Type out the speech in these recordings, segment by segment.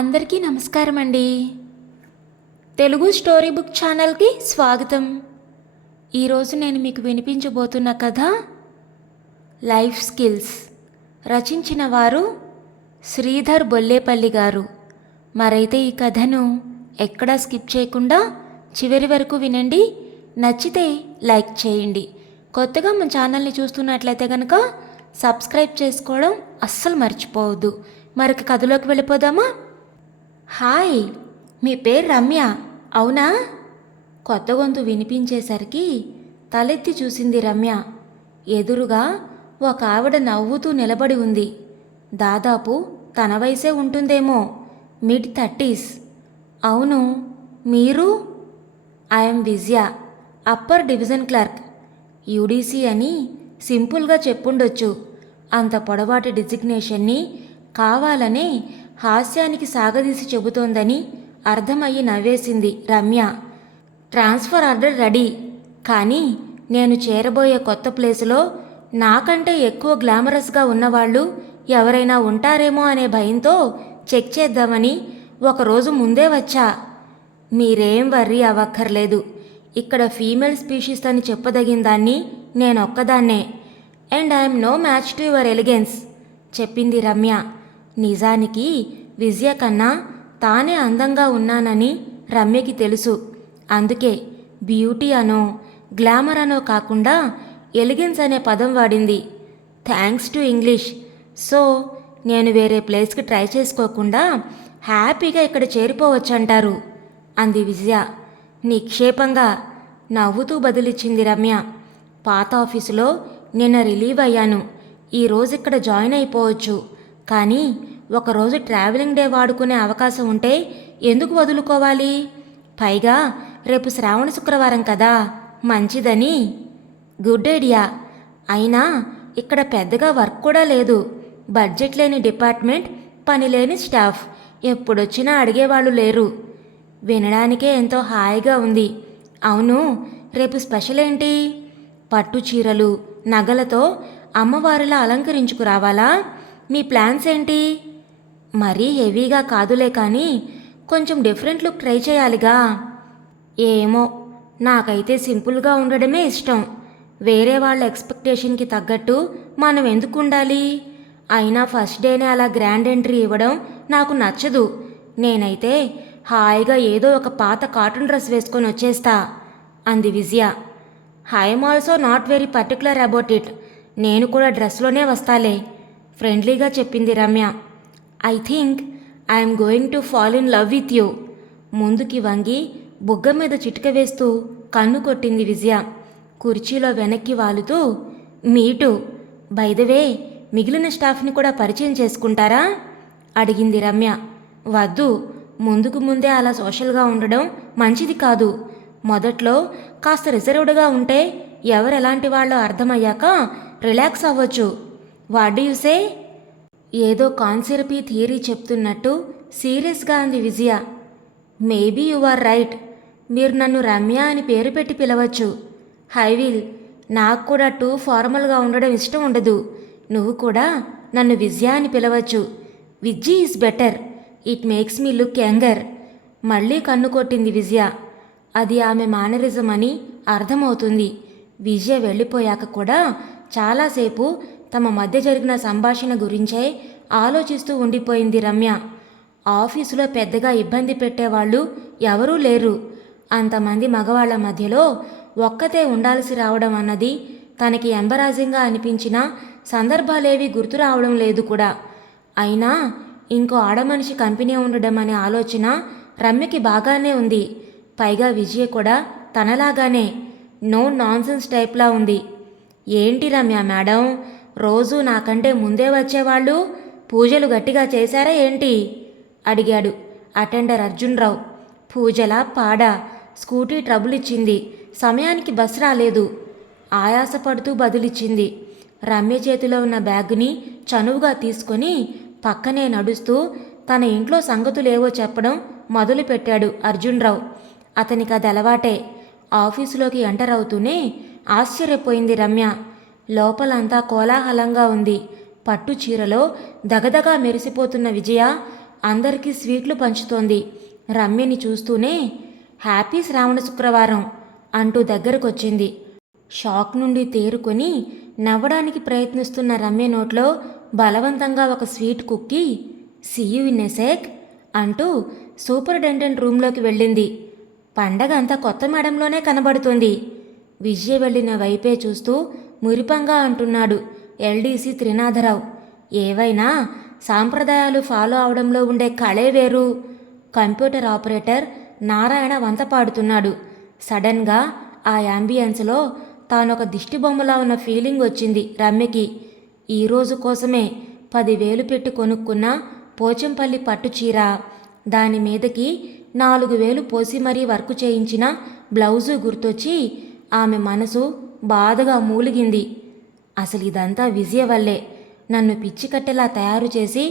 అందరికీ నమస్కారం అండి. తెలుగు స్టోరీ బుక్ ఛానల్కి స్వాగతం. ఈరోజు నేను మీకు వినిపించబోతున్న కథ లైఫ్ స్కిల్స్. రచించిన వారు శ్రీధర్ బొల్లేపల్లి గారు. మరైతే ఈ కథను ఎక్కడా స్కిప్ చేయకుండా చివరి వరకు వినండి. నచ్చితే లైక్ చేయండి. కొత్తగా మన ఛానల్ని చూస్తున్నట్లయితే కనుక సబ్స్క్రైబ్ చేసుకోవడం అస్సలు మర్చిపోవద్దు. మరొక కథలోకి వెళ్ళిపోదామా? హాయ్, మీ పేరు రమ్య అవునా? కొత్త గొంతు వినిపించేసరికి తలెత్తి చూసింది రమ్య. ఎదురుగా ఒక ఆవిడ నవ్వుతూ నిలబడి ఉంది. దాదాపు తన వయసే ఉంటుందేమో, మిడ్ 30s. అవును, మీరు? I'm Vijaya, upper division clerk. UDC అని సింపుల్గా చెప్పుండొచ్చు. అంత పొడవాటి డిజిగ్నేషన్ని కావాలనే హాస్యానికి సాగదీసి చెబుతోందని అర్థమయ్యి నవ్వేసింది రమ్య. ట్రాన్స్ఫర్ ఆర్డర్ రెడీ, కానీ నేను చేరబోయే కొత్త ప్లేసులో నాకంటే ఎక్కువ గ్లామరస్గా ఉన్నవాళ్ళు ఎవరైనా ఉంటారేమో అనే భయంతో చెక్ చేద్దామని ఒకరోజు ముందే వచ్చా. మీరేం వర్రీ అవ్వక్కర్లేదు. ఇక్కడ ఫీమేల్ స్పీషీస్ అని చెప్పదగిన దాన్ని నేనొక్కదాన్నే. And I'm no match to your elegance, చెప్పింది రమ్య. నిజానికి విజయ కన్నా తానే అందంగా ఉన్నానని రమ్యకి తెలుసు. అందుకే బ్యూటీ అనో గ్లామర్ అనో కాకుండా ఎలిగెన్స్ అనే పదం వాడింది. Thanks to English. సో నేను వేరే ప్లేస్కి ట్రై చేసుకోకుండా హ్యాపీగా ఇక్కడ చేరిపోవచ్చంటారు, అంది విజయ నిక్షేపంగా. నవ్వుతూ బదిలిచ్చింది రమ్య. పాత ఆఫీసులో నిన్న రిలీవ్ అయ్యాను. ఈరోజు ఇక్కడ జాయిన్ అయిపోవచ్చు. కానీ ఒకరోజు ట్రావెలింగ్ డే వాడుకునే అవకాశం ఉంటే ఎందుకు వదులుకోవాలి? పైగా రేపు శ్రావణ శుక్రవారం కదా, మంచిదని. Good idea. అయినా ఇక్కడ పెద్దగా వర్క్ కూడా లేదు. బడ్జెట్ లేని డిపార్ట్మెంట్, పని లేని స్టాఫ్, ఎప్పుడొచ్చినా అడిగేవాళ్ళు లేరు. వినడానికే ఎంతో హాయిగా ఉంది. అవును, రేపు స్పెషల్ ఏంటి? పట్టు చీరలు నగలతో అమ్మవారిలా అలంకరించుకురావాలా? మీ ప్లాన్స్ ఏంటి? మరీ హెవీగా కాదులే, కానీ కొంచెం డిఫరెంట్ లుక్ ట్రై చేయాలిగా. ఏమో, నాకైతే సింపుల్గా ఉండడమే ఇష్టం. వేరే వాళ్ళ ఎక్స్పెక్టేషన్కి తగ్గట్టు మనం ఎందుకు ఉండాలి? అయినా ఫస్ట్ డేనే అలా గ్రాండ్ ఎంట్రీ ఇవ్వడం నాకు నచ్చదు. నేనైతే హాయిగా ఏదో ఒక పాత కాటన్ డ్రెస్ వేసుకొని వచ్చేస్తా, అంది Vijaya. I'm also not very particular about it. నేను కూడా డ్రెస్లోనే వస్తాలే, ఫ్రెండ్లీగా చెప్పింది Ramya. I think I'm going to fall in love with you. ముందుకి వంగి బుగ్గ మీద చిటిక వేస్తూ కన్ను కొట్టింది విజయ. కుర్చీలో వెనక్కి వాలుతూ, మీటు. బైదవే, మిగిలిన స్టాఫ్ని కూడా పరిచయం చేసుకుంటారా? అడిగింది రమ్య. వద్దు, ముందుకు ముందే అలా సోషల్గా ఉండడం మంచిది కాదు. మొదట్లో కాస్త రిజర్వ్డ్గా ఉంటే ఎవరెలాంటి వాళ్ళో అర్థమయ్యాక రిలాక్స్ అవ్వచ్చు. What do you say? ఏదో కాన్సెరపీ థియరీ చెప్తున్నట్టు సీరియస్గా అంది Vijaya. Maybe you are right. మీరు నన్ను రమ్య అని పేరు పెట్టి పిలవచ్చు. I will. నాకు కూడా టూ ఫార్మల్గా ఉండడం ఇష్టం ఉండదు. నువ్వు కూడా నన్ను విజయ అని పిలవచ్చు. Vijji is better. It makes me look younger. మళ్ళీ కన్ను కొట్టింది విజయ. అది ఆమె మేనరిజం అని అర్థమవుతుంది. విజయ వెళ్ళిపోయాక కూడా చాలాసేపు తమ మధ్య జరిగిన సంభాషణ గురించే ఆలోచిస్తూ ఉండిపోయింది రమ్య. ఆఫీసులో పెద్దగా ఇబ్బంది పెట్టేవాళ్ళు ఎవరూ లేరు. అంతమంది మగవాళ్ల మధ్యలో ఒక్కతే ఉండాల్సి రావడం అన్నది తనకి ఎంబరాజింగ్గా అనిపించిన సందర్భాలేవీ గుర్తు రావడం లేదు కూడా. అయినా ఇంకో ఆడమనిషి కంపెనీ ఉండడం అనే ఆలోచన రమ్యకి బాగానే ఉంది. పైగా విజయ కూడా తనలాగానే నో నాన్సెన్స్ టైప్లా ఉంది. ఏంటి రమ్య మేడం, రోజు నాకంటే ముందే వచ్చేవాళ్ళు పూజలు గట్టిగా చేశారా ఏంటి? అడిగాడు అటెండర్ అర్జున్రావు. పూజలా పాడా? స్కూటీ ట్రబుల్ ఇచ్చింది, సమయానికి బస్ రాలేదు, ఆయాసపడుతూ బదులిచ్చింది. రమ్య చేతిలో ఉన్న బ్యాగుని చనువుగా తీసుకొని పక్కనే నడుస్తూ తన ఇంట్లో సంగతులేవో చెప్పడం మొదలుపెట్టాడు అర్జున్రావు. అతనికి అది అలవాటే. ఆఫీసులోకి ఎంటర్ అవుతూనే ఆశ్చర్యపోయింది రమ్య. లోపలంతా కోలాహలంగా ఉంది. పట్టు చీరలో దగదగా మెరిసిపోతున్న విజయ అందరికీ స్వీట్లు పంచుతోంది. రమ్యని చూస్తూనే హ్యాపీ శ్రావణ శుక్రవారం అంటూ దగ్గరకొచ్చింది. షాక్ నుండి తేరుకొని నవ్వడానికి ప్రయత్నిస్తున్న రమ్య నోట్లో బలవంతంగా ఒక స్వీట్ కుక్కి see you in a sec అంటూ సూపరింటెండెంట్ రూంలోకి వెళ్ళింది. పండగ అంతా కొత్త మేడంలోనే కనబడుతుంది. విజయ వెళ్ళిన వైపే చూస్తూ మురిపంగా అంటున్నాడు ఎల్డీసీ త్రినాథరావు. ఏవైనా సాంప్రదాయాలు ఫాలో అవడంలో ఉండే కళే వేరు. కంప్యూటర్ ఆపరేటర్ నారాయణ వంత పాడుతున్నాడు. సడన్గా ఆ యాంబియన్స్లో తానొక దిష్టిబొమ్మలా ఉన్న ఫీలింగ్ వచ్చింది రమ్యకి. ఈరోజు కోసమే 10,000 పెట్టి కొనుక్కున్న పోచంపల్లి పట్టుచీర, దాని మీదకి 4,000 పోసి మరీ వర్క్ చేయించిన బ్లౌజు గుర్తొచ్చి ఆమె మనసు బాధగా మూలిగింది. అసలు ఇదంతా విజయ వల్లే. నన్ను పిచ్చికట్టెలా తయారు చేసి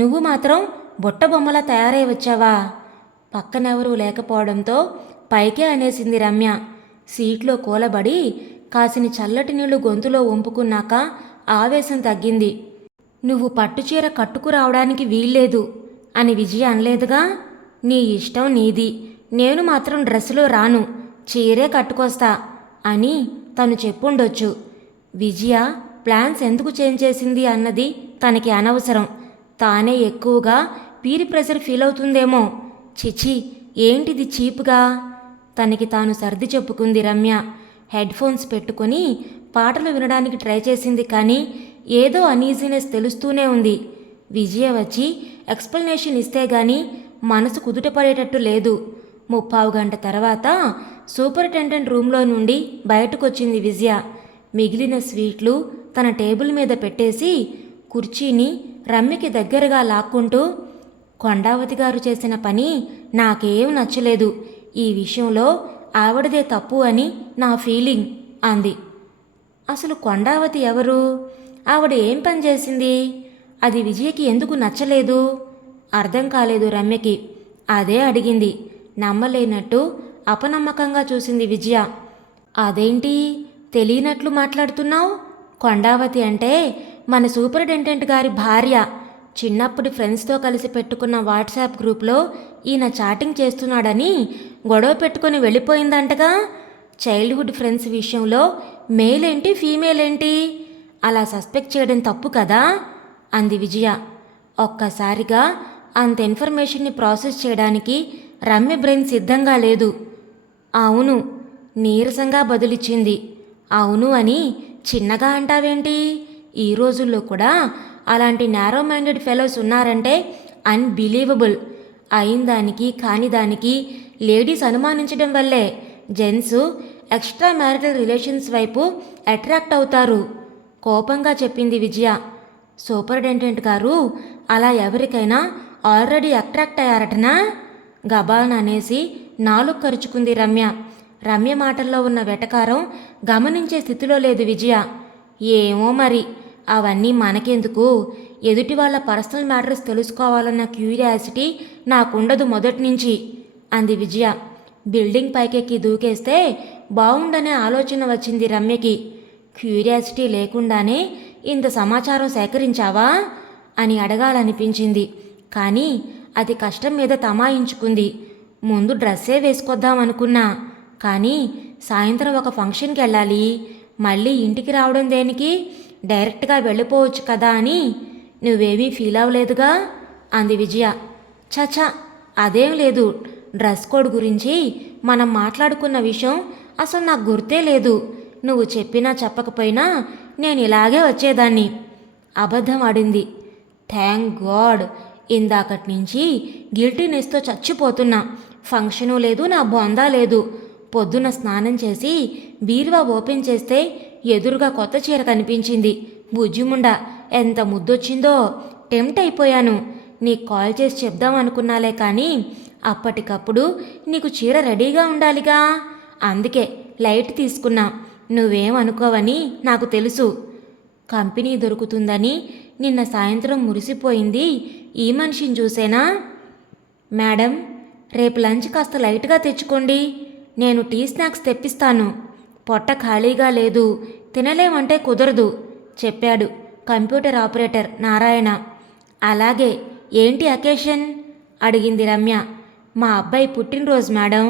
నువ్వు మాత్రం బుట్టబొమ్మలా తయారై వచ్చావా? పక్కనెవరూ లేకపోవడంతో పైకే అనేసింది రమ్య. సీట్లో కూలబడి కాసిని చల్లటి నీళ్లు గొంతులో వంపుకున్నాక ఆవేశం తగ్గింది. నువ్వు పట్టుచీర కట్టుకురావడానికి వీల్లేదు అని విజయ అనలేదుగా. నీ ఇష్టం నీది, నేను మాత్రం డ్రెస్సులో రాను, చీరే కట్టుకొస్తా అని తను చెప్పుండొచ్చు. విజయ ప్లాన్స్ ఎందుకు చేంజ్ చేసింది అన్నది తనకి అనవసరం. తానే ఎక్కువగా పీరి ప్రెషర్ ఫీల్ అవుతుందేమో. చిచి, ఏంటిది చీప్గా? తనకి తాను సర్ది చెప్పుకుంది రమ్య. హెడ్ ఫోన్స్ పెట్టుకుని పాటలు వినడానికి ట్రై చేసింది, కానీ ఏదో అనీజీనెస్ తెలుస్తూనే ఉంది. విజయ వచ్చి ఎక్స్ప్లెనేషన్ ఇస్తే గాని మనసు కుదుటపడేటట్టు లేదు. 30 గంట తర్వాత సూపరింటెండెంట్ రూంలో నుండి బయటకొచ్చింది విజయ. మిగిలిన స్వీట్లు తన టేబుల్ మీద పెట్టేసి కుర్చీని రమ్యకి దగ్గరగా లాక్కుంటూ, కొండావతి గారు చేసిన పని నాకేం నచ్చలేదు. ఈ విషయంలో ఆవిడదే తప్పు అని నా ఫీలింగ్ అంది. అసలు కొండావతి ఎవరు? ఆవిడ ఏం పని చేసింది? అది విజయకి ఎందుకు నచ్చలేదు? అర్థం కాలేదు రమ్యకి. అదే అడిగింది. నమ్మలేనట్టు అపనమ్మకంగా చూసింది విజయ. అదేంటి తెలియనట్లు మాట్లాడుతున్నావు? కొండావతి అంటే మన సూపరింటెండెంట్ గారి భార్య. చిన్నప్పుడు ఫ్రెండ్స్తో కలిసి పెట్టుకున్న వాట్సాప్ గ్రూప్లో ఈయన చాటింగ్ చేస్తున్నాడని గొడవ పెట్టుకుని వెళ్ళిపోయిందంటగా. చైల్డ్హుడ్ ఫ్రెండ్స్ విషయంలో మేల్ ఏంటి ఫీమేల్ ఏంటి అలా సస్పెక్ట్ చేయడం తప్పు కదా అంది విజయ. ఒక్కసారిగా అంత ఇన్ఫర్మేషన్ని ప్రాసెస్ చేయడానికి రమ్య బ్రెయిన్ సిద్ధంగా లేదు. అవును నీరసంగా బదులిచ్చింది. అవును అని చిన్నగా అంటావేంటి? ఈ రోజుల్లో కూడా అలాంటి నారో మైండెడ్ ఫెలోస్ ఉన్నారంటే అన్బిలీవబుల్. అయిందానికి కాని దానికి లేడీస్ అనుమానించడం వల్లే జెంట్స్ ఎక్స్ట్రా మ్యారిటల్ రిలేషన్స్ వైపు అట్రాక్ట్ అవుతారు కోపంగా చెప్పింది విజయ. సూపరింటెండెంట్ గారు అలా ఎవరికైనా ఆల్రెడీ అట్రాక్ట్ అయ్యారటనా? గబాల్న అనేసి నాలుగు కరుచుకుంది రమ్య. రమ్య మాటల్లో ఉన్న వెటకారం గమనించే స్థితిలో లేదు విజయ. ఏమో మరి, అవన్నీ మనకెందుకు? ఎదుటి వాళ్ళ పర్సనల్ మ్యాటర్స్ తెలుసుకోవాలన్న క్యూరియాసిటీ నాకుండదు మొదటి నుంచి అంది విజయ. బిల్డింగ్ పైకెక్కి దూకేస్తే బావుండనే ఆలోచన వచ్చింది రమ్యకి. క్యూరియాసిటీ లేకుండానే ఇంత సమాచారం సేకరించావా అని అడగాలనిపించింది, కానీ అది కష్టం మీద తమాయించుకుంది. ముందు డ్రెస్సే వేసుకొద్దామనుకున్నా, కానీ సాయంత్రం ఒక ఫంక్షన్కి వెళ్ళాలి, మళ్ళీ ఇంటికి రావడం దేనికి, డైరెక్ట్గా వెళ్ళిపోవచ్చు కదా అని. నువ్వేమీ ఫీల్ అవ్వలేదుగా అంది విజయ. చచా అదేం లేదు. డ్రెస్ కోడ్ గురించి మనం మాట్లాడుకున్న విషయం అసలు నాకు గుర్తే లేదు. నువ్వు చెప్పినా చెప్పకపోయినా నేను ఇలాగే వచ్చేదాన్ని. అబద్ధం ఆడింది. Thank God. ఇందాకటి నుంచి గిల్టీనెస్తో చచ్చిపోతున్నా. ఫంక్షను లేదు, నా బొందా లేదు. పొద్దున స్నానం చేసి బీరువా ఓపెన్ చేస్తే ఎదురుగా కొత్త చీర కనిపించింది. బుజ్జిముండా ఎంత ముద్దొచ్చిందో. టెంప్ట్ అయిపోయాను. నీకు కాల్ చేసి చెప్దాం అనుకున్నాలే, కానీ అప్పటికప్పుడు నీకు చీర రెడీగా ఉండాలిగా, అందుకే లైట్ తీసుకున్నా. నువ్వేం అనుకోవని నాకు తెలుసు. కంపెనీ దొరుకుతుందని నిన్న సాయంత్రం మురిసిపోయింది ఈ మనిషిని చూసేనా? మేడం, రేపు లంచ్ కాస్త లైట్గా తెచ్చుకోండి. నేను టీ స్నాక్స్ తెప్పిస్తాను. పొట్ట ఖాళీగా లేదు, తినలేమంటే కుదరదు చెప్పాడు కంప్యూటర్ ఆపరేటర్ నారాయణ. అలాగే. ఏంటి అకేషన్? అడిగింది రమ్య. మా అబ్బాయి పుట్టినరోజు మేడం.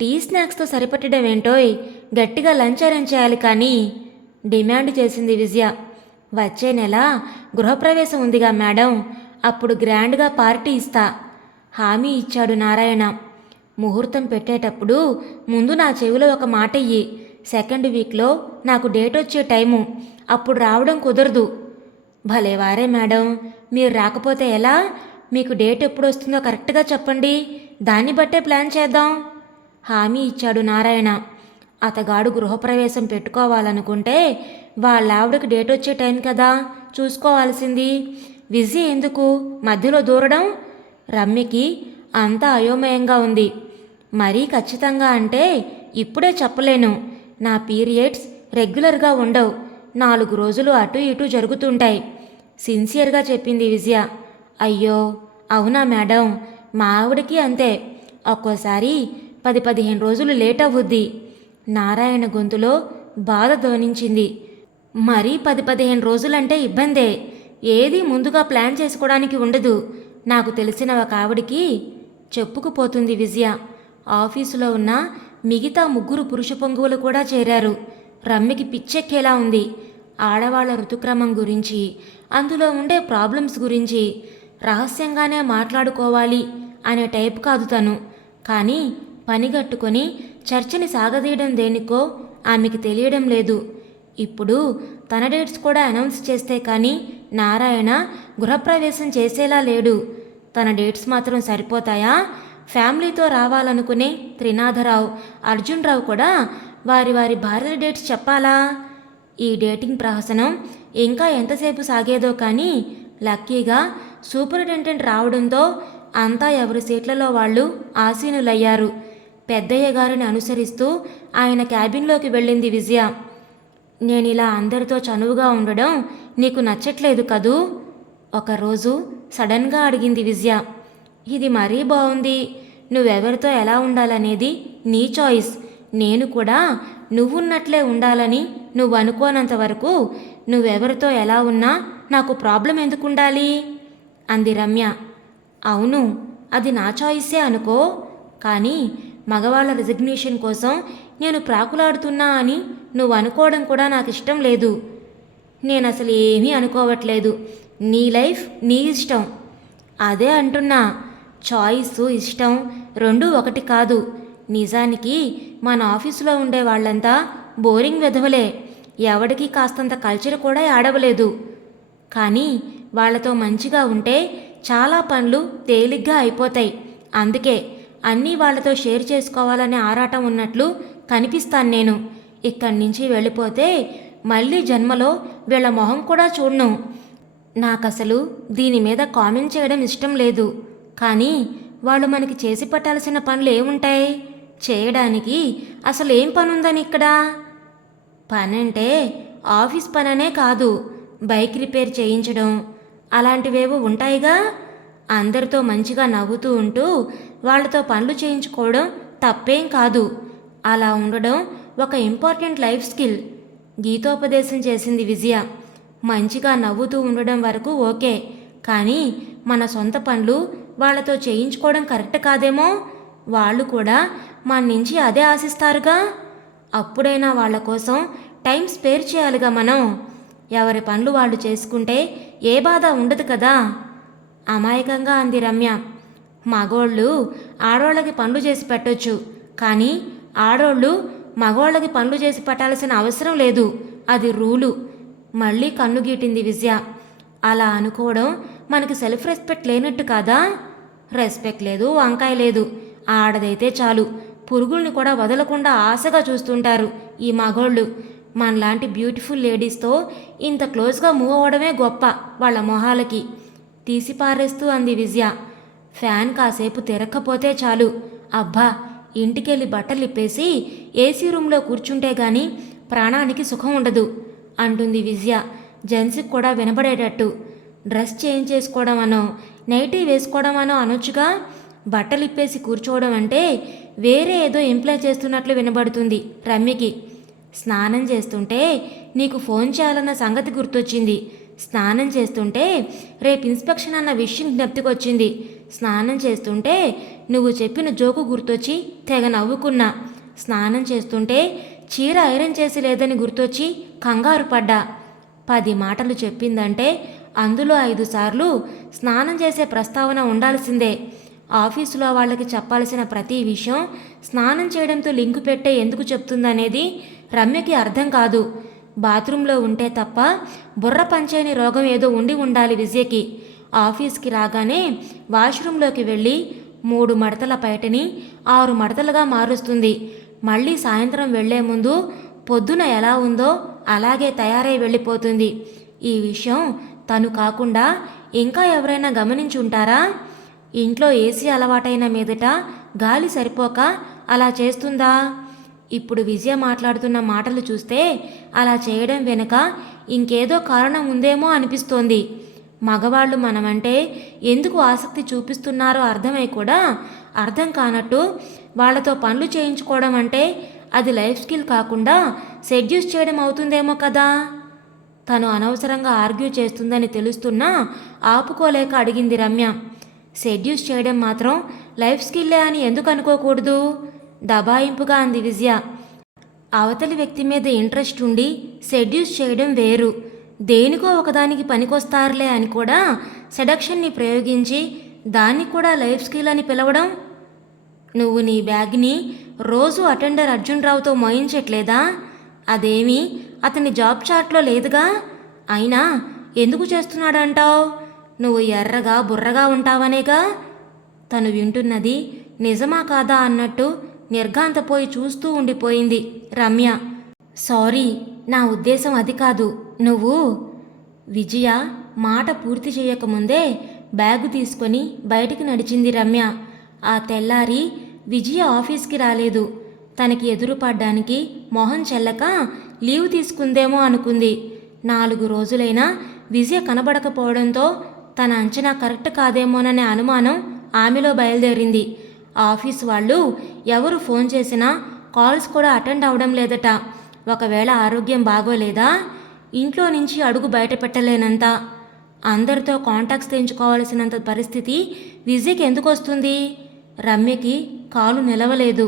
టీ స్నాక్స్తో సరిపెట్టడం ఏంటోయ్, గట్టిగా లంచ్ అరేంజ్ చేయాలి కానీ డిమాండ్ చేసింది విజయ. వచ్చే నెల గృహప్రవేశం ఉందిగా మేడం, అప్పుడు గ్రాండ్గా పార్టీ ఇస్తా హామీ ఇచ్చాడు నారాయణ. ముహూర్తం పెట్టేటప్పుడు ముందు నా చెవిలో ఒక మాట ఇయ్యి. సెకండ్ వీక్లో నాకు డేట్ వచ్చే టైము, అప్పుడు రావడం కుదరదు. భలేవారే మేడం, మీరు రాకపోతే ఎలా? మీకు డేట్ ఎప్పుడు వస్తుందో కరెక్ట్గా చెప్పండి, దాన్ని బట్టే ప్లాన్ చేద్దాం హామీ ఇచ్చాడు నారాయణ. అతగాడు గృహప్రవేశం పెట్టుకోవాలనుకుంటే వాళ్ళ ఆవిడకి డేట్ వచ్చే టైం కదా చూసుకోవాల్సింది. విజీ ఎందుకు మధ్యలో దూరడం? రమ్యకి అంతా అయోమయంగా ఉంది. మరీ ఖచ్చితంగా అంటే ఇప్పుడే చెప్పలేను. నా పీరియడ్స్ రెగ్యులర్గా ఉండవు, 4 రోజులు అటు ఇటు జరుగుతుంటాయి సిన్సియర్గా చెప్పింది విజయ. అయ్యో అవునా మేడం, మా ఆవిడకి అంతే, ఒక్కోసారి 10-15 రోజులు లేట్ అవ్వుద్ది. నారాయణ గొంతులో బాధ ధ్వనించింది. మరీ 10-15 రోజులంటే ఇబ్బందే, ఏది ముందుగా ప్లాన్ చేసుకోవడానికి ఉండదు. నాకు తెలిసిన ఒక ఆవిడికి చెప్పుకుపోతుంది విజయ. ఆఫీసులో ఉన్న మిగతా 3 పురుష పొంగువులు కూడా చేరారు. రమ్యకి పిచ్చెక్కేలా ఉంది. ఆడవాళ్ల ఋతుక్రమం గురించి, అందులో ఉండే ప్రాబ్లమ్స్ గురించి రహస్యంగానే మాట్లాడుకోవాలి అనే టైప్ కాదు తను. కానీ పనిగట్టుకొని చర్చని సాగదీయడం దేనికో ఆమెకి తెలియడం లేదు. ఇప్పుడు తన డేట్స్ కూడా అనౌన్స్ చేస్తే కానీ నారాయణ గృహప్రవేశం చేసేలా లేడు. తన డేట్స్ మాత్రం సరిపోతాయా? ఫ్యామిలీతో రావాలనుకునే త్రినాథరావు, అర్జున్ రావు కూడా వారి వారి భార్యల డేట్స్ చెప్పాలా? ఈ డేటింగ్ ప్రహసనం ఇంకా ఎంతసేపు సాగేదో కానీ లక్కీగా సూపరింటెండెంట్ రావడంతో అంతా ఎవరి సీట్లలో వాళ్ళు ఆసీనులయ్యారు. పెద్దయ్య గారిని అనుసరిస్తూ ఆయన క్యాబిన్లోకి వెళ్ళింది విజయ. నేనిలా అందరితో చనువుగా ఉండడం నీకు నచ్చట్లేదు కదూ? ఒకరోజు సడన్గా అడిగింది విజయ. ఇది మరీ బాగుంది. నువ్వెవరితో ఎలా ఉండాలనేది నీ చాయిస్. నేను కూడా నువ్వున్నట్లే ఉండాలని నువ్వు అనుకోనంత వరకు నువ్వెవరితో ఎలా ఉన్నా నాకు ప్రాబ్లం ఎందుకుండాలి అంది రమ్య. అవును, అది నా చాయిసే అనుకో, కానీ మగవాళ్ళ రిజిగ్నేషన్ కోసం నేను ప్రాకులాడుతున్నా అని నువ్వు అనుకోవడం కూడా నాకు ఇష్టం లేదు. నేను అసలు ఏమీ అనుకోవట్లేదు. నీ లైఫ్ నీ ఇష్టం. అదే అంటున్నా, చాయిస్ ఇష్టం రెండూ ఒకటి కాదు. నిజానికి మన ఆఫీసులో ఉండే వాళ్ళంతా బోరింగ్ వెధవలే. ఎవడికి కాస్తంత కల్చర్ కూడా ఆడవలేదు. కానీ వాళ్లతో మంచిగా ఉంటే చాలా పనులు తేలిగ్గా అయిపోతాయి. అందుకే అన్నీ వాళ్లతో షేర్ చేసుకోవాలనే ఆరాటం ఉన్నట్లు కనిపిస్తాను నేను. ఇక్కడి నుంచి వెళ్ళిపోతే మళ్ళీ జన్మలో వీళ్ళ మొహం కూడా చూడను. నాకసలు దీని మీద కామెంట్ చేయడం ఇష్టం లేదు. కానీ వాళ్ళు మనకి చేసి పెట్టాల్సిన పనులు ఏముంటాయి? చేయడానికి అసలు ఏం పనుందని ఇక్కడ? పనంటే ఆఫీస్ పననే కాదు, బైక్ రిపేర్ చేయించడం అలాంటివేవో ఉంటాయిగా. అందరితో మంచిగా నవ్వుతూ ఉంటూ వాళ్ళతో పనులు చేయించుకోవడం తప్పేం కాదు. అలా ఉండడం ఒక ఇంపార్టెంట్ లైఫ్ స్కిల్ గీతోపదేశం చేసింది విజయ. మంచిగా నవ్వుతూ ఉండడం వరకు ఓకే, కానీ మన సొంత పనులు వాళ్ళతో చేయించుకోవడం కరెక్ట్ కాదేమో. వాళ్ళు కూడా మన నుంచి అదే ఆశిస్తారుగా. అప్పుడైనా వాళ్ళ కోసం టైం స్పేర్ చేయాలిగా మనం. ఎవరి పనులు వాళ్ళు చేసుకుంటే ఏ బాధ ఉండదు కదా అమాయకంగా అంది రమ్య. మగోళ్ళు ఆడోళ్ళకి పనులు చేసి పెట్టొచ్చు, కానీ ఆడోళ్ళు మగోళ్ళకి పనులు చేసి పెట్టాల్సిన అవసరం లేదు. అది రూలు. మళ్ళీ కన్ను గీటింది విజయ. అలా అనుకోవడం మనకి సెల్ఫ్ రెస్పెక్ట్ లేనట్టు కాదా? రెస్పెక్ట్ లేదు, వంకాయ లేదు. ఆడదైతే చాలు, పురుగుల్ని కూడా వదలకుండా ఆశగా చూస్తుంటారు ఈ మగోళ్ళు. మనలాంటి బ్యూటిఫుల్ లేడీస్తో ఇంత క్లోజ్గా మూవ్ అవ్వడమే గొప్ప వాళ్ళ మొహాలకి తీసిపారేస్తూ అంది విజయ. ఫ్యాన్ కాసేపు తిరగకపోతే చాలు, అబ్బా ఇంటికెళ్ళి బట్టలు ఇప్పేసి ఏసీ రూమ్లో కూర్చుంటే గాని ప్రాణానికి సుఖం ఉండదు అంటుంది విజయ జెన్స్కి కూడా వినబడేటట్టు. డ్రెస్ చేంజ్ చేసుకోవడం అనో నైటీ వేసుకోవడం అనో అనొచ్చుగా. బట్టలు ఇప్పేసి కూర్చోవడం అంటే వేరే ఏదో ఎంప్లాయ్ చేస్తున్నట్లు వినబడుతుంది రమ్యకి. స్నానం చేస్తుంటే నీకు ఫోన్ చేయాలన్న సంగతి గుర్తొచ్చింది. స్నానం చేస్తుంటే రేపు ఇన్స్పెక్షన్ అన్న విషయం జ్ఞప్తికొచ్చింది. స్నానం చేస్తుంటే నువ్వు చెప్పిన జోకు గుర్తొచ్చి తెగ నవ్వుకున్నా. స్నానం చేస్తుంటే చీర ఐరన్ చేసి లేదని గుర్తొచ్చి కంగారు పడ్డా. 10 మాటలు చెప్పిందంటే అందులో 5 సార్లు స్నానం చేసే ప్రస్తావన ఉండాల్సిందే. ఆఫీసులో వాళ్ళకి చెప్పాల్సిన ప్రతి విషయం స్నానం చేయడంతో లింకు పెట్టే ఎందుకు చెప్తుందనేది రమ్యకి అర్థం కాదు. బాత్రూంలో ఉంటే తప్ప బుర్ర పంచేని రోగం ఏదో ఉండి ఉండాలి విజయకి. ఆఫీస్కి రాగానే వాష్రూంలోకి వెళ్ళి 3 మడతల పైటని 6 మడతలుగా మారుస్తుంది. మళ్ళీ సాయంత్రం వెళ్లే ముందు పొద్దున ఎలా ఉందో అలాగే తయారై వెళ్ళిపోతుంది. ఈ విషయం తను కాకుండా ఇంకా ఎవరైనా గమనించి ఉంటారా? ఇంట్లో ఏసీ అలవాటైన మీదట గాలి సరిపోక అలా చేస్తుందా? ఇప్పుడు విజయ మాట్లాడుతున్న మాటలు చూస్తే అలా చేయడం వెనుక ఇంకేదో కారణం ఉందేమో అనిపిస్తోంది. మగవాళ్ళు మనమంటే ఎందుకు ఆసక్తి చూపిస్తున్నారో అర్థమై కూడా అర్థం కానట్టు వాళ్లతో పనులు చేయించుకోవడం అంటే అది లైఫ్ స్కిల్ కాకుండా సెడ్యూస్ చేయడం అవుతుందేమో కదా. తను అనవసరంగా ఆర్గ్యూ చేస్తుందని తెలుస్తున్నా ఆపుకోలేక అడిగింది రమ్య. సెడ్యూస్ చేయడం మాత్రం లైఫ్ స్కిల్లే అని ఎందుకు అనుకోకూడదు? దబాయింపుగా అంది విజయ. అవతలి వ్యక్తి మీద ఇంట్రెస్ట్ ఉండి సెడ్యూస్ చేయడం వేరు. దేనికో ఒకదానికి పనికొస్తారులే అని కూడా సెడక్షన్ని ప్రయోగించి దాన్ని కూడా లైఫ్ స్కిల్ అని పిలవడం. నువ్వు నీ బ్యాగ్ని రోజు అటెండర్ అర్జున్ రావుతో మోయించట్లేదా? అదేమీ అతని జాబ్ చార్ట్లో లేదుగా. అయినా ఎందుకు చేస్తున్నాడంటావు? నువ్వు ఎర్రగా బుర్రగా ఉంటావనేగా. తను వింటున్నది నిజమా కాదా అన్నట్టు నిర్ఘాంతపోయి చూస్తూ ఉండిపోయింది రమ్య. సారీ, నా ఉద్దేశం అది కాదు. నువ్వు విజయ మాట పూర్తి చేయకముందే బ్యాగు తీసుకొని బయటికి నడిచింది రమ్య. ఆ తెల్లారి విజయ ఆఫీస్కి రాలేదు. తనకి ఎదురుపడ్డానికి మొహం చెల్లక లీవ్ తీసుకుందేమో అనుకుంది. 4 రోజులైనా విజయ కనబడకపోవడంతో తన అంచనా కరెక్ట్ కాదేమోననే అనుమానం ఆమెలో బయలుదేరింది. ఆఫీస్ వాళ్ళు ఎవరు ఫోన్ చేసినా కాల్స్ కూడా అటెండ్ అవడం లేదట. ఒకవేళ ఆరోగ్యం బాగోలేదా? ఇంట్లో నుంచి అడుగు బయట పెట్టలేనంత, అందరితో కాంటాక్ట్స్ తెంచుకోవాల్సినంత పరిస్థితి విజయ్కి ఎందుకు వస్తుంది? రమ్యకి కాలు నిలవలేదు.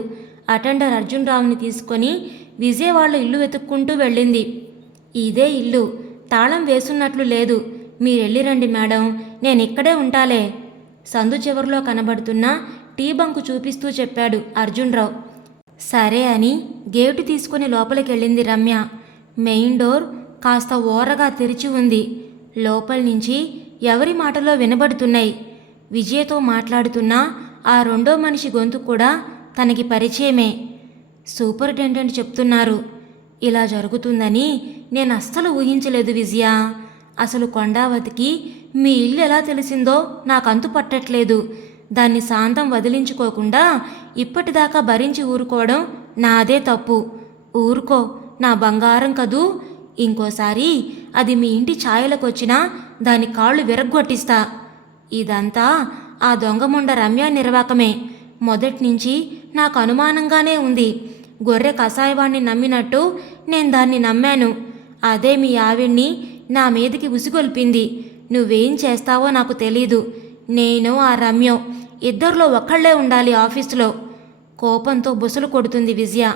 అటెండర్ అర్జున్ రావుని తీసుకొని విజయ్ వాళ్ళ ఇల్లు వెతుక్కుంటూ వెళ్ళింది. ఇదే ఇల్లు, తాళం వేసున్నట్లు లేదు. మీరెళ్ళిరండి మేడం, నేనిక్కడే ఉంటాలే. సందు చివరిలో కనబడుతున్న టీ బంకు చూపిస్తూ చెప్పాడు అర్జున్ రావు. సరే అని గేటు తీసుకుని లోపలికెళ్ళింది రమ్య. మెయిన్ డోర్ కాస్త ఓరగా తెరిచి ఉంది. లోపల నుంచి ఎవరి మాటలో వినబడుతున్నాయి. విజయతో మాట్లాడుతున్న ఆ 2వ మనిషి గొంతు కూడా తనకి పరిచయమే. సూపరింటెండెంట్ చెప్తున్నారు. ఇలా జరుగుతుందని నేను అస్సలు ఊహించలేదు విజయ. అసలు కొండావతికి మీ ఇల్లు ఎలా తెలిసిందో నాకు అంతు పట్టట్లేదు. దాన్ని శాంతం వదిలించుకోకుండా ఇప్పటిదాకా భరించి ఊరుకోవడం నాదే తప్పు. ఊరుకో నా బంగారం కదూ. ఇంకోసారి అది మీ ఇంటి ఛాయలకొచ్చినా దాని కాళ్ళు విరగ్గొట్టిస్తా. ఇదంతా ఆ దొంగముండ రమ్య నిర్వాకమే. మొదట్నుంచి నాకు అనుమానంగానే ఉంది. గొర్రె కసాయవాణ్ణి నమ్మినట్టు నేను దాన్ని నమ్మాను. అదే మీ ఆవిడ్ని నా మీదికి ఉసిగొల్పింది. నువ్వేం చేస్తావో నాకు తెలీదు. నేను ఆ రమ్యో ఇద్దరిలో ఒక్కళ్లే ఉండాలి ఆఫీసులో. కోపంతో బుసలు కొడుతుంది విజయ.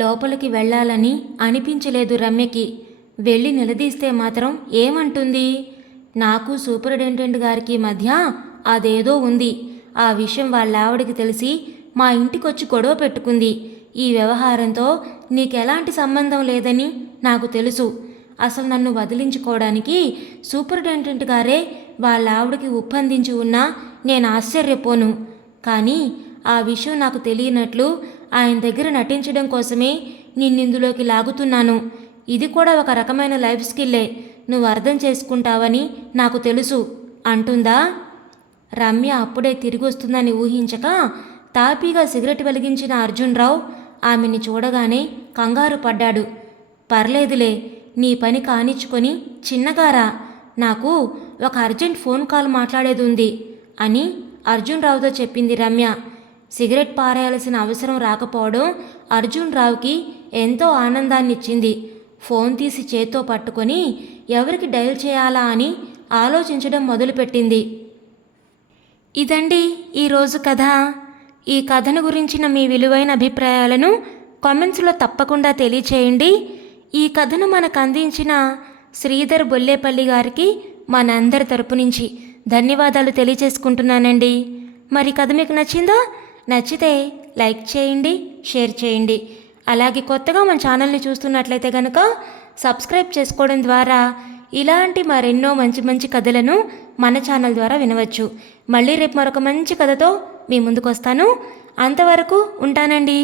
లోపలికి వెళ్ళాలని అనిపించలేదు రమ్యకి. వెళ్ళి నిలదీస్తే మాత్రం ఏమంటుంది? నాకు సూపరింటెండెంట్ గారికి మధ్య అదేదో ఉంది. ఆ విషయం వాళ్ళ ఆవిడికి తెలిసి మా ఇంటికొచ్చి గొడవ పెట్టుకుంది. ఈ వ్యవహారంతో నీకెలాంటి సంబంధం లేదని నాకు తెలుసు. అసలు నన్ను వదిలించుకోవడానికి సూపరింటెండెంట్ గారే వాళ్ళ ఆవిడకి ఒప్పందించి ఉన్నా నేను ఆశ్చర్యపోను. కానీ ఆ విషయం నాకు తెలియనట్లు ఆయన దగ్గర నటించడం కోసమే నిన్నిందులోకి లాగుతున్నాను. ఇది కూడా ఒక రకమైన లైఫ్ స్కిల్లే, నువ్వు అర్థం చేసుకుంటావని నాకు తెలుసు అంటుందా. రమ్య అప్పుడే తిరిగి వస్తుందని ఊహించక తాపీగా సిగరెట్ వెలిగించిన అర్జున్ రావు ఆమెని చూడగానే కంగారు పడ్డాడు. పర్లేదులే, నీ పని కానిచ్చుకొని చిన్నగారా, నాకు ఒక అర్జెంట్ ఫోన్ కాల్ మాట్లాడేది ఉంది అని అర్జున్ రావుతో చెప్పింది రమ్య. సిగరెట్ పారేయాల్సిన అవసరం రాకపోవడం అర్జున్ రావుకి ఎంతో ఆనందాన్నిచ్చింది. ఫోన్ తీసి చేత్తో పట్టుకొని ఎవరికి డయల్ చేయాలా అని ఆలోచించడం మొదలుపెట్టింది. ఇదండి ఈరోజు కథ. ఈ కథను గురించిన మీ విలువైన అభిప్రాయాలను కామెంట్స్లో తప్పకుండా తెలియచేయండి. ఈ కథను మనకు అందించిన శ్రీధర్ బొల్లేపల్లి గారికి మనందరి తరపు నుంచి ధన్యవాదాలు తెలియచేసుకుంటున్నానండి. మరి కథ మీకు నచ్చిందా? నచ్చితే లైక్ చేయండి, షేర్ చేయండి. అలాగే కొత్తగా మన ఛానల్ని చూస్తున్నట్లయితే కనుక సబ్స్క్రైబ్ చేసుకోవడం ద్వారా ఇలాంటి మరెన్నో మంచి మంచి కథలను మన ఛానల్ ద్వారా వినవచ్చు. మళ్ళీ రేపు మరొక మంచి కథతో మీ ముందుకు వస్తాను. అంతవరకు ఉంటానండి.